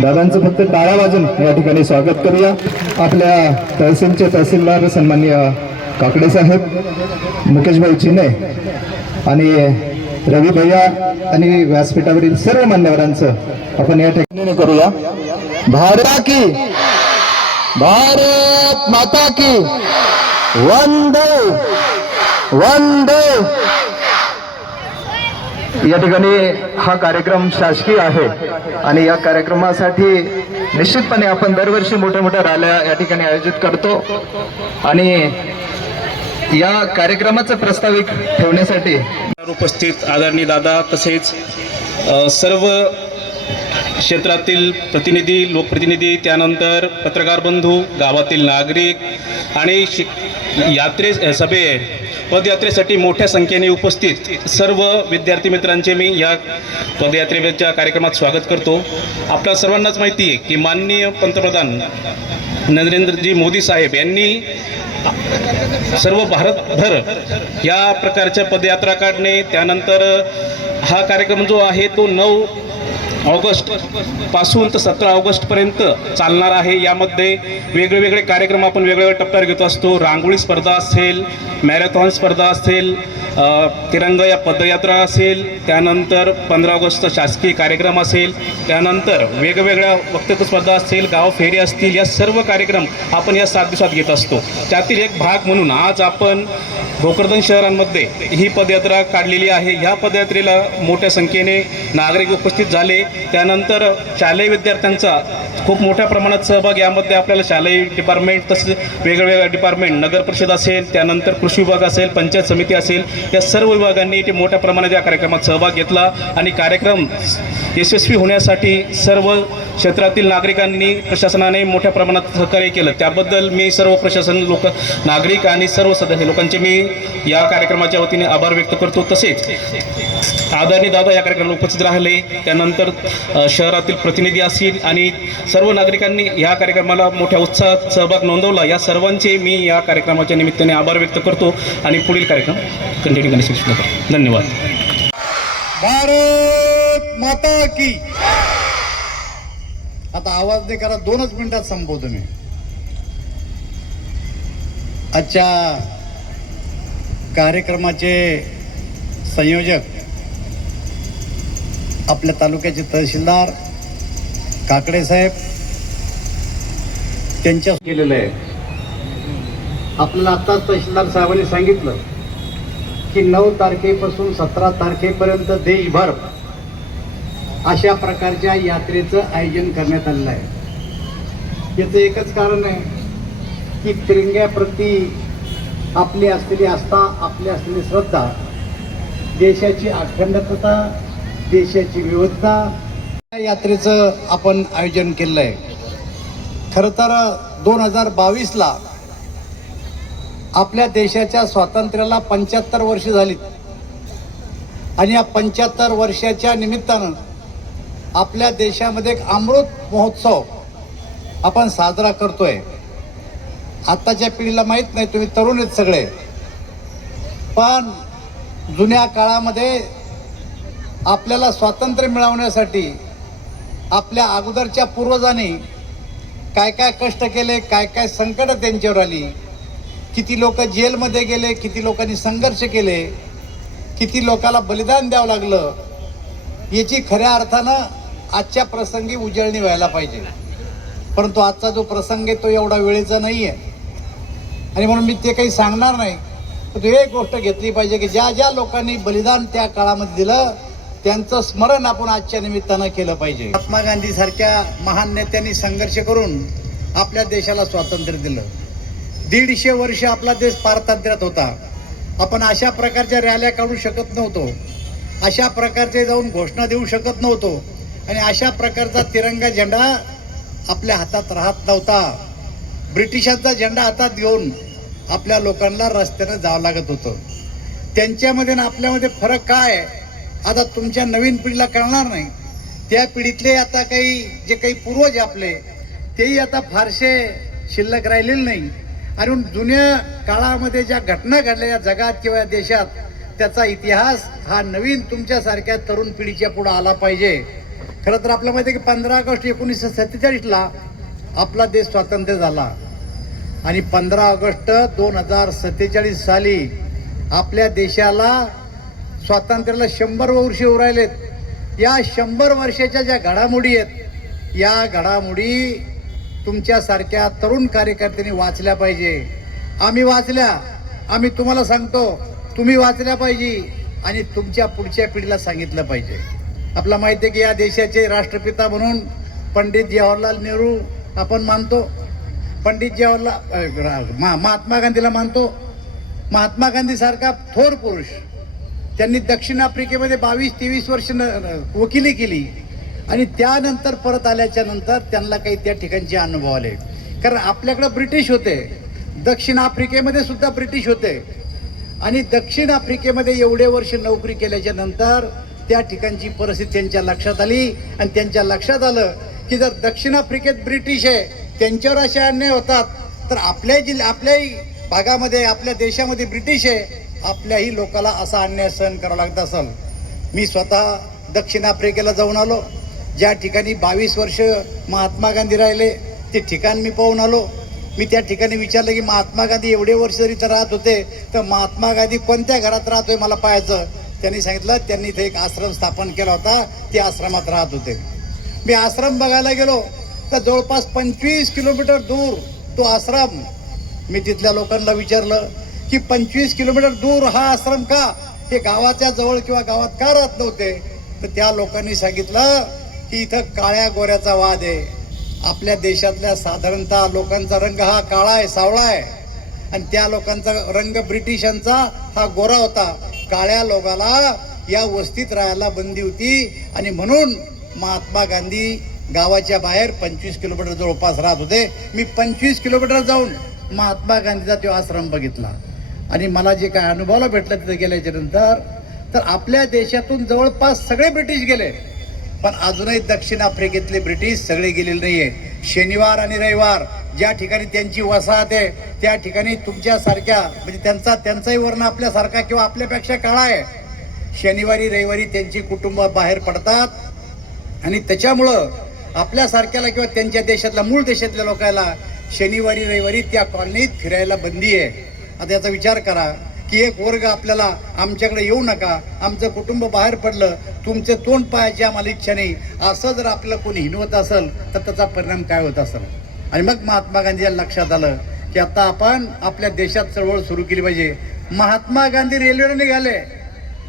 दादांचं फक्त टाळ्या वाजून या ठिकाणी स्वागत करूया। आपल्या तहसीलचे तहसीलदार सन्माननीय काकडे साहेब, मुकेश भाई चिन्हे आणि रवी भैया आणि व्यासपीठावरील सर्व मान्यवरांचं आपण या ठिकाणी करूया। भारत माता की वंदे वंदे। या ठिकाणी हा कार्यक्रम शासकीय आहे आणि या कार्यक्रमासाठी निश्चितपणे आपण दरवर्षी मोठ्या मोठ्या रॅल्या या ठिकाणी आयोजित करतो आणि या कार्यक्रमाचं प्रस्तावित ठेवण्यासाठी उपस्थित आदरणीय दादा तसेच सर्व क्षेत्रातील प्रतिनिधी, लोकप्रतिनिधी, त्यानंतर पत्रकार बंधू, गावातील नागरिक आणि पदयात्रेसाठी मोठ्या संख्येने उपस्थित सर्व विद्यार्थी मित्रांचे मी या पदयात्रेच्या कार्यक्रमात स्वागत करतो। आपल्या सर्वांनाच माहिती आहे की माननीय पंतप्रधान नरेंद्रजी मोदी साहेब यांनी सर्व भारतभर या प्रकारच्या पदयात्रा काढणे, त्यानंतर हा कार्यक्रम जो आहे तो 9 ऑगस्ट पासून तर 17 ऑगस्टपर्यंत चालणार आहे। यामध्ये वेगवेगळे कार्यक्रम आपण वेगवेगळ्या टप्प्यावर घेत असतो। रांगोळी स्पर्धा असेल, मॅरेथॉन स्पर्धा असेल, तिरंगा या पदयात्रा असेल, त्यानंतर 15 ऑगस्टचा शासकीय कार्यक्रम असेल, त्यानंतर वेगवेगळ्या वक्तृत्व स्पर्धा असतील, गाव फेरी असतील, या सर्व कार्यक्रम आपण या 7 दिवसात घेत असतो। त्यातील एक भाग म्हणून आज आपण भोकरदन शहरांमध्ये ही पदयात्रा काढलेली आहे। ह्या पदयात्रेला मोठ्या संख्येने नागरिक उपस्थित झाले, त्यानंतर शालेय विद्यार्थ्यांचा खूप मोठ्या प्रमाणात सहभाग यामध्ये आपल्याला शालेय डिपार्टमेंट तसेच वेगवेगळ्या डिपार्टमेंट, नगर परिषद असेल, त्यानंतर कृषी विभाग असेल, पंचायत समिती असेल, या सर्व विभागांनी ते मोठ्या प्रमाणात या कार्यक्रमात सहभाग घेतला आणि कार्यक्रम यशस्वी होण्यासाठी सर्व क्षेत्रातील नागरिकांनी, प्रशासनाने मोठ्या प्रमाणात सहकार्य केलं। त्याबद्दल मी सर्व प्रशासन नागरिक आणि सर्व सदस्य लोकांचे मी या कार्यक्रमाच्या वतीने आभार व्यक्त करतो। तसेच आदरणीय दादा या कार्यक्रमाला उपस्थित राहिले, त्यानंतर शहरातील प्रतिनिधी असतील आणि सर्व नागरिकांनी या कार्यक्रमाला मोठ्या उत्साहात सहभाग नोंदवला। या सर्वांचे मी या कार्यक्रमाच्या निमित्ताने आभार व्यक्त करतो आणि पुढील कार्यक्रम कंटिन्यू करण्याची सूचना करतो। धन्यवाद। भारत माता की। आता आवाज नाही करा, 2च मिनिटात संपवतो मी। आजच्या कार्यक्रमाचे संयोजक आपल्या तालुक्याचे तहसीलदार काकडे साहेब त्यांच्या केलेलं आहे। आपल्याला आत्ताच तहसीलदार साहेबांनी सांगितलं की 9 तारखेपासून 17 तारखेपर्यंत देशभर अशा प्रकारच्या यात्रेचं आयोजन करण्यात आलेलं आहे. याचं एकच कारण आहे की तिरंग्याप्रती आपली असलेली आस्था, आपली असलेली श्रद्धा, देशाची अखंडता, देशाची विविधता, या यात्रेचं आपण आयोजन केलं आहे. खरं तर 2022ला आपल्या देशाच्या स्वातंत्र्याला 75 वर्ष झालीत आणि या 75 वर्षाच्या निमित्तानं आपल्या देशामध्ये एक अमृत महोत्सव आपण साजरा करतोय. आत्ताच्या पिढीला माहीत नाही, तुम्ही तरुण आहेत सगळे, पण जुन्या काळामध्ये आपल्याला स्वातंत्र्य मिळवण्यासाठी आपल्या अगोदरच्या पूर्वजांनी काय काय कष्ट केले, काय काय संकट त्यांच्यावर आली, किती लोक जेलमध्ये गेले, किती लोकांनी संघर्ष केले, किती लोकांना बलिदान द्यावं लागलं, याची खऱ्या अर्थानं आजच्या प्रसंगी उजळणी व्हायला पाहिजे. परंतु आजचा जो प्रसंग आहे तो एवढा वेळेचा नाही आहे आणि म्हणून मी ते काही सांगणार नाही. परंतु एक गोष्ट घेतली पाहिजे की ज्या ज्या लोकांनी बलिदान त्या काळामध्ये दिलं त्यांचं स्मरण आपण आजच्या निमित्तानं केलं पाहिजे. महात्मा गांधी सारख्या महान नेत्यांनी संघर्ष करून आपल्या देशाला स्वातंत्र्य दिलं. 150 वर्ष आपला देश पारतंत्र्यात होता. आपण अशा प्रकारच्या रॅल्या काढू शकत नव्हतो, अशा प्रकारचे जाऊन घोषणा देऊ शकत नव्हतो आणि अशा प्रकारचा तिरंगा झेंडा आपल्या हातात राहत नव्हता. ब्रिटिशांचा झेंडा हातात घेऊन आपल्या लोकांना रस्त्यानं जावं लागत होतं. त्यांच्यामध्ये आणि आपल्यामध्ये फरक काय आहे आता तुमच्या नवीन पिढीला कळणार नाही. त्या पिढीतले आता जे काही पूर्वज आपले तेही आता फारसे शिल्लक राहिलेले नाही आणि जुन्या काळामध्ये ज्या घटना घडल्या या जगात किंवा या देशात त्याचा इतिहास हा नवीन तुमच्यासारख्या तरुण पिढीच्या पुढे आला पाहिजे. खरं तर आपल्याला माहिती आहे की 15 ऑगस्ट 1947ला आपला देश स्वातंत्र्य झाला आणि 15 ऑगस्ट 2047 साली आपल्या देशाला स्वातंत्र्याला 100 वर्ष होऊ राहिलेत. या 100 वर्षाच्या ज्या घडामोडी आहेत या घडामोडी तुमच्यासारख्या तरुण कार्यकर्त्यांनी वाचल्या पाहिजे. आम्ही वाचल्या, आम्ही तुम्हाला सांगतो, तुम्ही वाचल्या पाहिजे आणि तुमच्या पुढच्या पिढीला सांगितलं पाहिजे. आपल्याला माहिती आहे की या देशाचे राष्ट्रपिता म्हणून पंडित जवाहरलाल नेहरू आपण मानतो, पंडित जवाहरलाल महात्मा गांधीला मानतो. महात्मा गांधीसारखा थोर पुरुष, त्यांनी दक्षिण आफ्रिकेमध्ये 22-23 वर्ष वकिली केली आणि त्यानंतर परत आल्याच्या नंतर त्यांना काही त्या ठिकाणचे अनुभव आले. कारण आपल्याकडे ब्रिटिश होते, दक्षिण आफ्रिकेमध्ये सुद्धा ब्रिटिश होते आणि दक्षिण आफ्रिकेमध्ये एवढे वर्ष नोकरी केल्याच्या नंतर त्या ठिकाणची परिस्थिती त्यांच्या लक्षात आली आणि त्यांच्या लक्षात आलं की जर दक्षिण आफ्रिकेत ब्रिटिश आहे त्यांच्यावर असे अन्याय होतात तर आपल्याही भागामध्ये आपल्या देशामध्ये ब्रिटिश आहे, आपल्याही लोकांना असा अन्याय सहन करावा लागत असेल. मी स्वतः दक्षिण आफ्रिकेला जाऊन आलो, ज्या ठिकाणी 22 वर्ष महात्मा गांधी राहिले ते ठिकाण मी पाहून आलो. मी त्या ठिकाणी विचारलं की महात्मा गांधी एवढे वर्ष जरी इथं राहत होते तर महात्मा गांधी कोणत्या घरात राहतोय मला पाहायचं. त्यांनी सांगितलं त्यांनी इथे एक आश्रम स्थापन केला होता, त्या आश्रमात राहत होते. मी आश्रम बघायला गेलो तर जवळपास 25 किलोमीटर दूर तो आश्रम. मी तिथल्या लोकांना विचारलं की 25 किलोमीटर दूर हा आश्रम का, हे गावाच्या जवळ किंवा गावात का राहत नव्हते. तर त्या लोकांनी सांगितलं की इथं काळ्या गोऱ्याचा वाद आहे. आपल्या देशातल्या साधारणतः लोकांचा रंग हा काळा आहे, सावळा आहे आणि त्या लोकांचा रंग ब्रिटिशांचा हा गोरा होता. काळ्या लोकांना या वस्तीत राहायला बंदी होती आणि म्हणून महात्मा गांधी गावाच्या बाहेर 25 किलोमीटर जवळपास राहत होते. मी 25 किलोमीटर जाऊन महात्मा गांधीचा तो आश्रम बघितला आणि मला जे काय अनुभवाला भेटलं तिथे गेल्याच्या नंतर तर आपल्या देशातून जवळपास सगळे ब्रिटिश गेले पण अजूनही दक्षिण आफ्रिकेतले ब्रिटिश सगळे गेलेले नाहीये. शनिवार आणि रविवार ज्या ठिकाणी त्यांची वसाहत आहे त्या ठिकाणी तुमच्यासारख्या म्हणजे त्यांचाही वर्ण आपल्यासारखा किंवा आपल्यापेक्षा काळा आहे. शनिवारी रविवारी त्यांची कुटुंब बाहेर पडतात आणि त्याच्यामुळं आपल्यासारख्याला किंवा त्यांच्या देशातल्या मूळ देशातल्या लोकांना शनिवारी रविवारी त्या कॉलनीत फिरायला बंदी आहे. आता याचा विचार करा की एक वर्ग आपल्याला आमच्याकडे येऊ नका, आमचं कुटुंब बाहेर पडलं, तुमचे तोंड पाहायची आम्हाला इच्छा नाही, असं जर आपल्याला कोणी हिनवत असेल तर त्याचा परिणाम काय होत असेल. आणि मग महात्मा गांधी लक्षात आलं की आता आपण आपल्या देशात चळवळ सुरू केली पाहिजे. महात्मा गांधी रेल्वेने निघाले,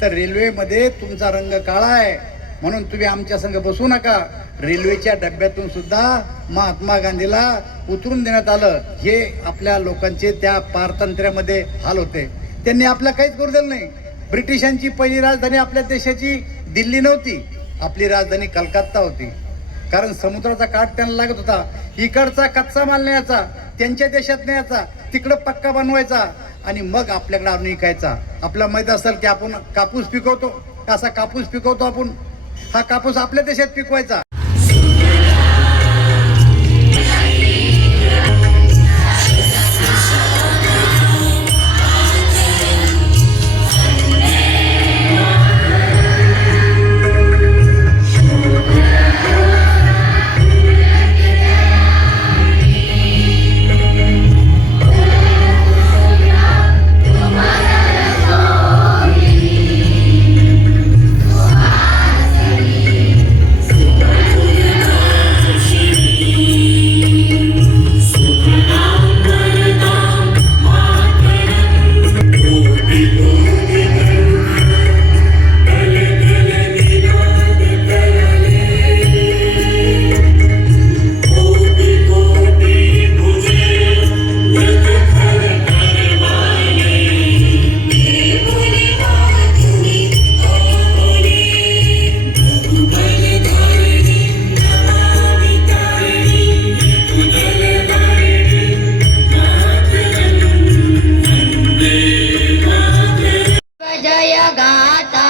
तर रेल्वेमध्ये तुमचा रंग काळा आहे म्हणून तुम्ही आमच्या संग बसू नका. रेल्वेच्या डब्यातून सुद्धा महात्मा गांधीला उतरून देण्यात आलं. हे आपल्या लोकांचे त्या पारतंत्र्यामध्ये हाल होते. त्यांनी आपलं काहीच करू दिलं नाही. ब्रिटिशांची पहिली राजधानी आपल्या देशाची दिल्ली नव्हती, आपली राजधानी कलकत्ता होती. कारण समुद्राचा काठ त्यांना लागत होता. इकडचा कच्चा माल न्यायचा, त्यांच्या देशात न्यायचा, तिकडं पक्का बनवायचा आणि मग आपल्याकडे आणून विकायचा. आपला माहीत असेल की आपण कापूस पिकवतो, असा कापूस पिकवतो आपण. हा कापूस आपल्या देशात पिकवायचा. जय गाता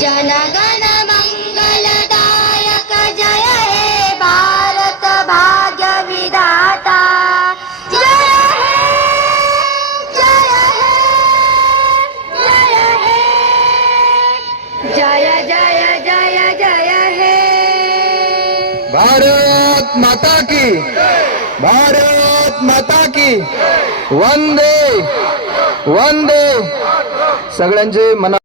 जनगण मंगलदायक जय हे भारत भाग्य विधाता. जय हे जय हे जय हे जय जय जय जय हे. भारत माता की, भारत माता की, वंदे वंदे. सगळ्यांचे मना